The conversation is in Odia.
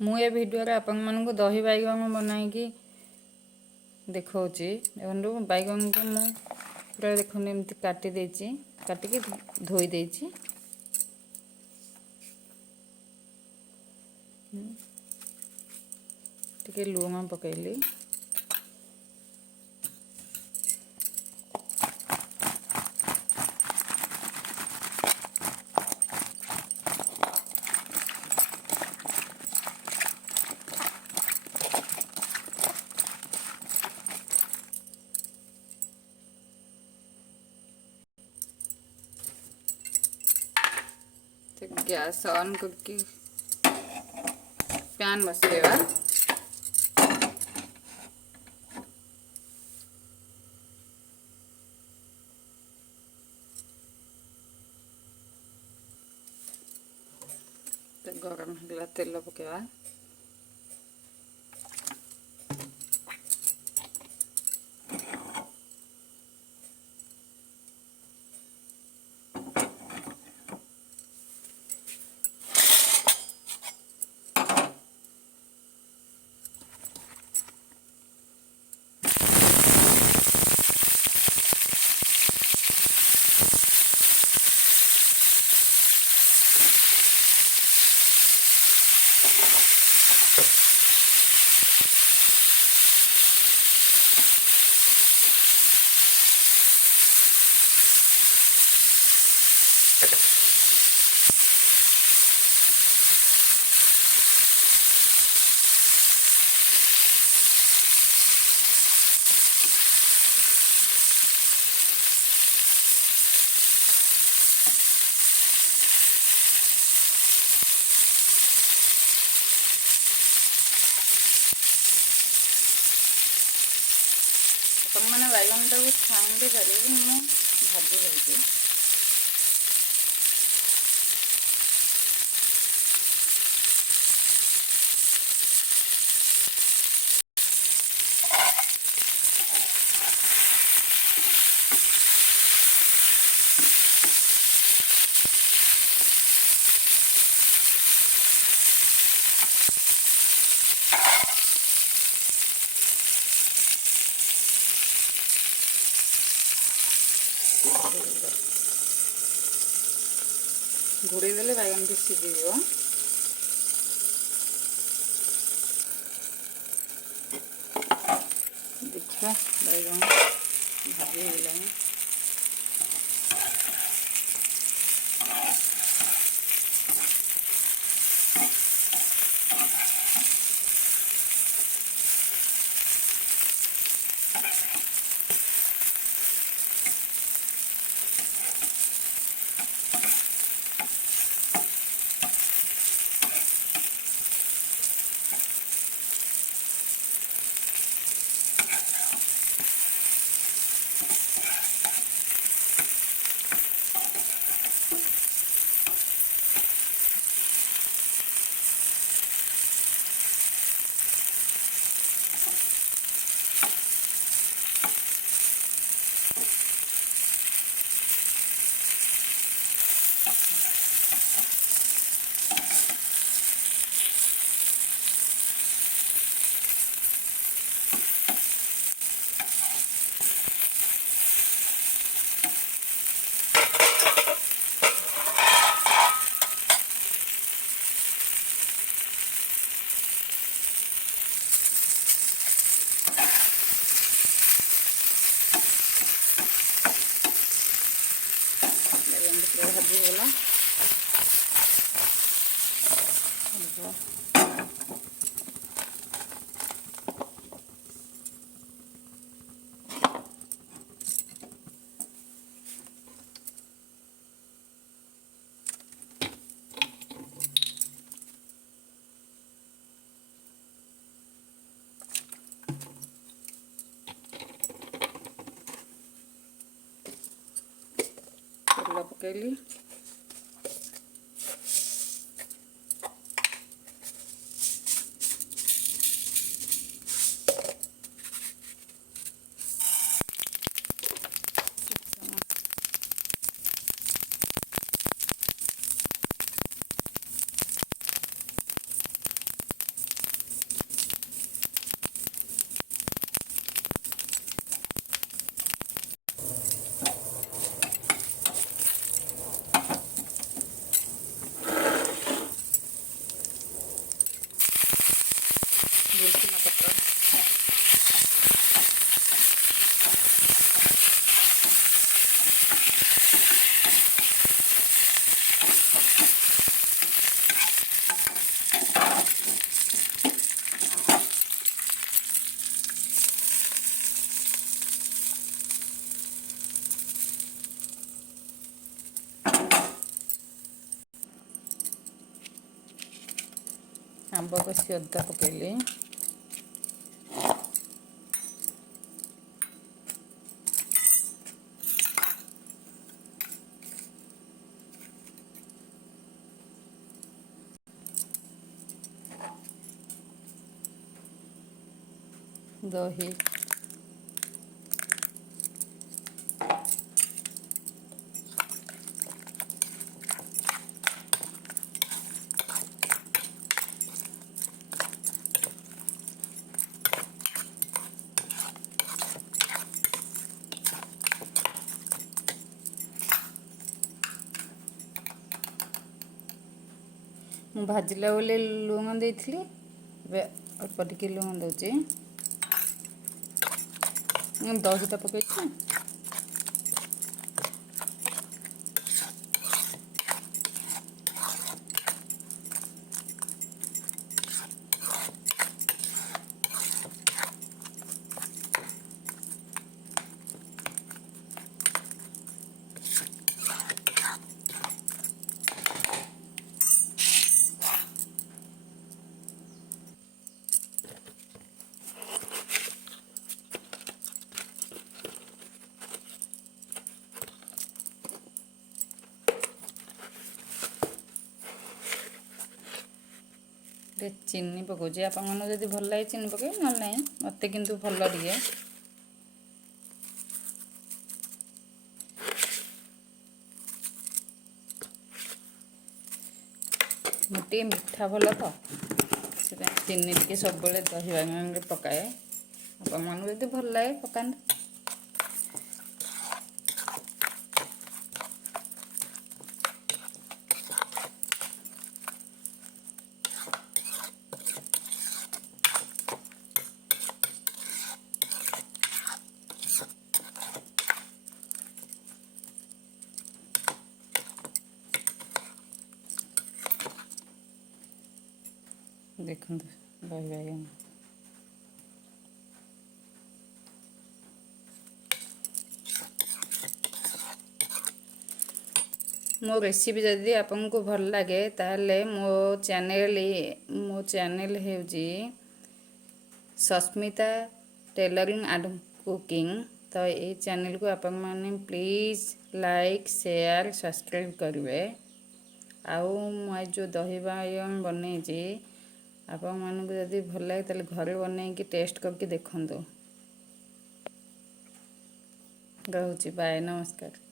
मु ए वीडियो रे आपण मानक दही बैगन बनाई देखौची देखंतु बैगन को मु पूरा देखन एमती काटी देची काटिकी धोई देची टिके लुण पकेली गैस ऑन करके पैन बसेगा तो गरम होला तेल पकेवा मैंने बैगन टाक छाणी दे पारे भाजी देती घोड़े देले बैगन भी सीझी देखा बैगन भाजी हो भाजी होला तेल पकेली ଆମ୍ବ କଷି ଅଦା ପକେଇଲି। ଦହି, ମୁଁ ଭାଜିଲା ବେଳେ ଲୁଣ ଦେଇଥିଲି, ଏବେ ଅଳ୍ପ ଟିକେ ଲୁଣ ଦେଉଛି। ଦହିଟା ପକେଇଛି। ଟିକେ ଚିନି ପକାଉଛି, ଆପଣମାନଙ୍କୁ ଯଦି ଭଲ ଲାଗେ ଚିନି ପକାଇବେ, ନହେଲେ ନାହିଁ। ମୋତେ କିନ୍ତୁ ଭଲ ଟିକେ। ମୁଁ ଟିକେ ମିଠା ଭଲ ତ, ସେଥିପାଇଁ ଚିନି ଟିକେ ସବୁବେଳେ ଦହି ବାଇଗଣରେ ପକାଏ। ଆପଣମାନଙ୍କୁ ଯଦି ଭଲ ଲାଗେ ପକାନ୍ତୁ। ଦେଖନ୍ତୁ ଦହି ବାଇଗଣ। ମୋ ରେସିପି ଯଦି ଆପଣଙ୍କୁ ଭଲ ଲାଗେ ତାହେଲେ ମୋ ଚ୍ୟାନେଲ ହେଉଛି ସସ୍ମିତା ଟେଲରିଂ ଆଣ୍ଡ କୁକିଂ। ତ ଏଇ ଚ୍ୟାନେଲକୁ ଆପଣମାନେ ପ୍ଲିଜ୍ ଲାଇକ୍, ସେୟାର, ସବସ୍କ୍ରାଇବ୍ କରିବେ। ଆଉ ମୁଁ ଆଜି ଯେଉଁ ଦହି ବାଇଗଣ ବନେଇଛି, ଆପଣମାନଙ୍କୁ ଯଦି ଭଲ ଲାଗେ ତାହେଲେ ଘରେ ବନେଇକି ଟେଷ୍ଟ କରିକି ଦେଖନ୍ତୁ। ରହୁଛି, ବାଏ, ନମସ୍କାର।